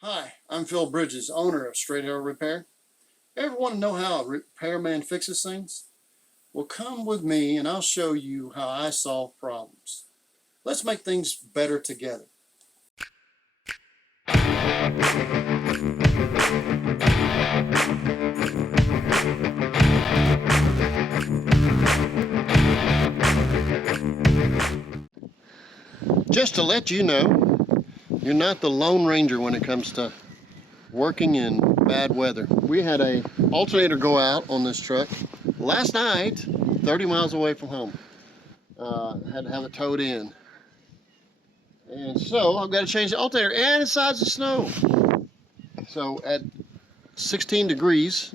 Hi, I'm Phil Bridges, owner of Straight Arrow Repair. Ever want to know how a repairman fixes things? Well, come with me and I'll show you how I solve problems. Let's make things better together. Just to let you know, you're not the Lone Ranger when it comes to working in bad weather. We had a alternator go out on this truck last night, 30 miles away from home. Had to have it towed in. And so I've got to change the alternator and it's sides of snow. So at 16 degrees,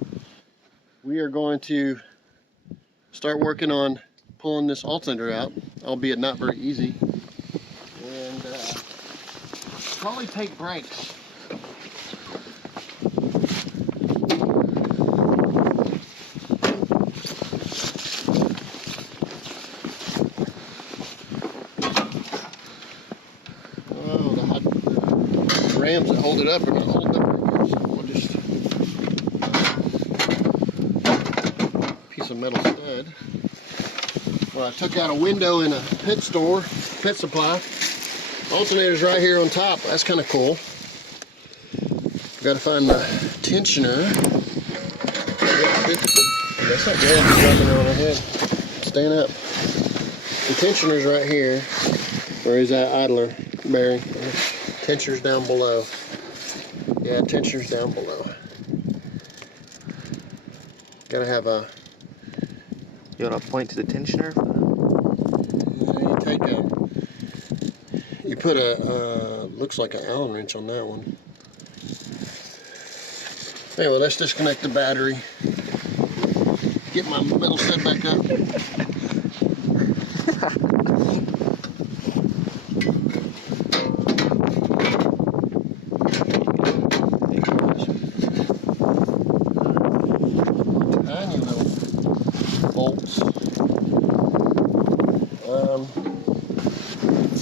we are going to start working on pulling this alternator out, albeit not very easy. And probably take breaks. Oh, the rams that hold it up are not holding up very good, so we'll just piece of metal stud. Well, I took out a window in a pet store, pet supply. Alternator's right here on top. That's kind of cool. Got to find the tensioner. That's not good. It's dropping on my head. Stand up. The tensioner's right here. Where is that idler bearing? Tensioner's down below. Yeah, tensioner's down below. Gotta have a. You want to point to the tensioner? You take a. You put a. Looks like an Allen wrench on that one. Anyway, let's disconnect the battery. Get my metal stud back up. Tiny little bolts.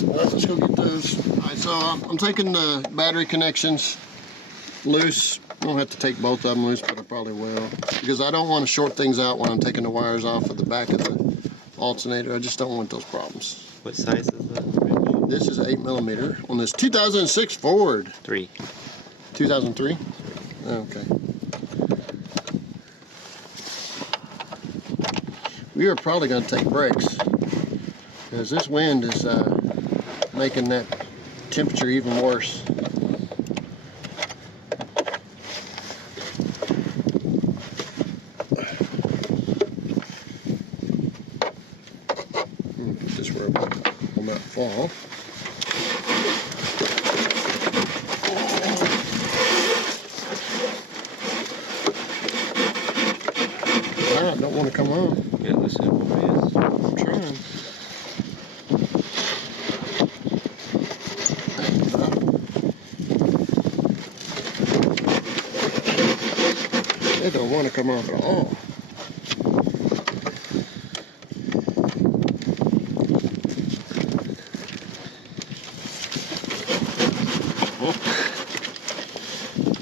Let's go get those. All right, so I'm taking the battery connections loose. I don't have to take both of them loose, but I probably will, because I don't want to short things out when I'm taking the wires off of the back of the alternator. I just don't want those problems. What size is that? This is 8mm on this 2006 Ford. 3. 2003? Okay. We are probably going to take breaks, because this wind is making that temperature even worse. Put this where it will not fall. I don't want to come on. Yeah, this is what it is. I'm trying. They don't want to come off at all.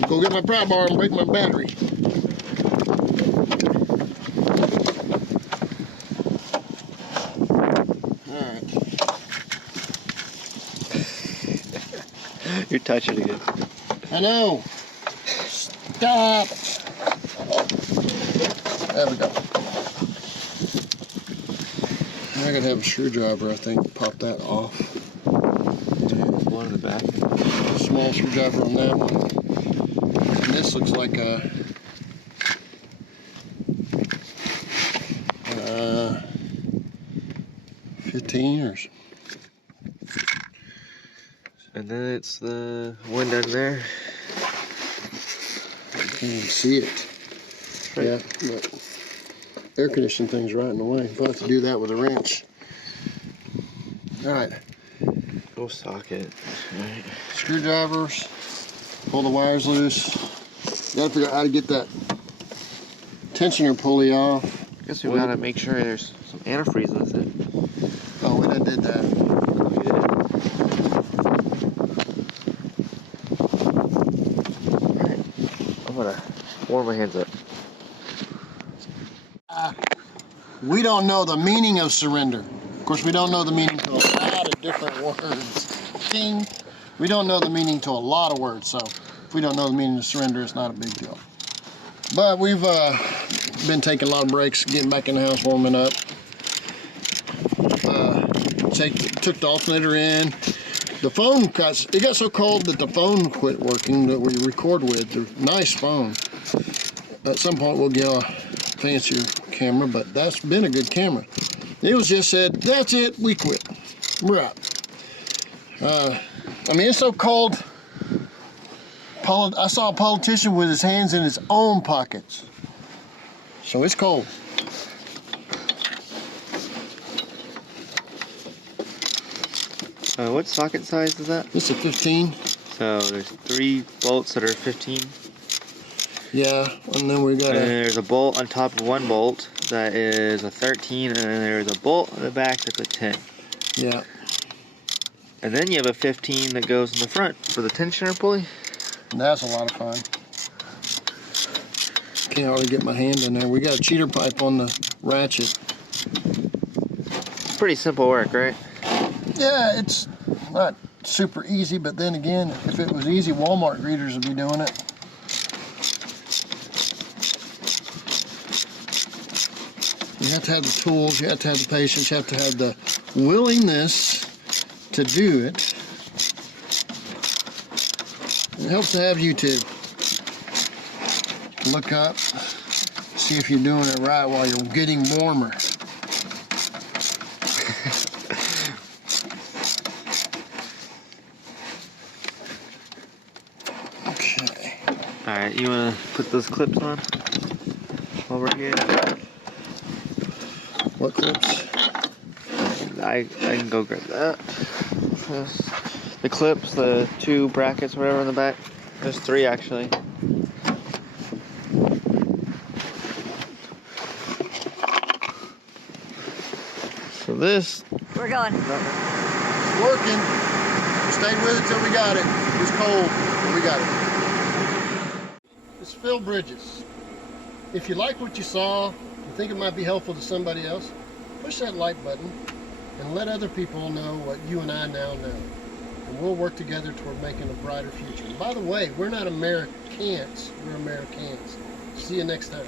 Go get my pry bar and break my battery. Alright. You're touching it again. I know. Stop. There we go. I gotta have a screwdriver, I think, to pop that off. One in the back. A small screwdriver on that one. And this looks like a 15 or so. And then it's the one down there. You can't even see it. Right. Yeah, but air conditioning thing's right in the way. I'll have to do that with a wrench. Alright. No socket. Right. Screwdrivers. Pull the wires loose. Gotta figure out how to get that tensioner pulley off. I guess we gotta make sure there's some antifreeze with it. Oh, we done did that. gonna warm my hands up. We don't know the meaning of surrender. Of course, we don't know the meaning to a lot of different words. Ding. We don't know the meaning to a lot of words, so if we don't know the meaning of surrender, it's not a big deal. But we've been taking a lot of breaks, getting back in the house, warming up. Took the alternator in. The phone got so cold that the phone quit working that we record with. The nice phone. At some point we'll get a fancier camera, but that's been a good camera. It was just said, that's it, we quit. We're out. I mean, it's so cold. I saw a politician with his hands in his own pockets. So it's cold. What socket size is that? This is a 15. So there's 3 bolts that are 15. Yeah, and then we got and there's a bolt on top of one bolt that is a 13, and then there's a bolt on the back that's a 10. Yeah. And then you have a 15 that goes in the front for the tensioner pulley. And that's a lot of fun. Can't hardly get my hand in there. We got a cheater pipe on the ratchet. Pretty simple work, right? Yeah, it's not super easy, but then again, if it was easy, Walmart greeters would be doing it. You have to have the tools, you have to have the patience, you have to have the willingness to do it. It helps to have YouTube. Look up, see if you're doing it right while you're getting warmer. Okay. Alright, you want to put those clips on while we're here? What clips? I can go grab that. The clips, the 2 brackets, whatever in the back. There's 3 actually. So this... We're going. It's working. We stayed with it till we got it. It was cold, but we got it. It's Phil Bridges. If you like what you saw, you think it might be helpful to somebody else, push that like button and let other people know what you and I now know. And we'll work together toward making a brighter future. And by the way, we're not Americans, we're Americans. See you next time.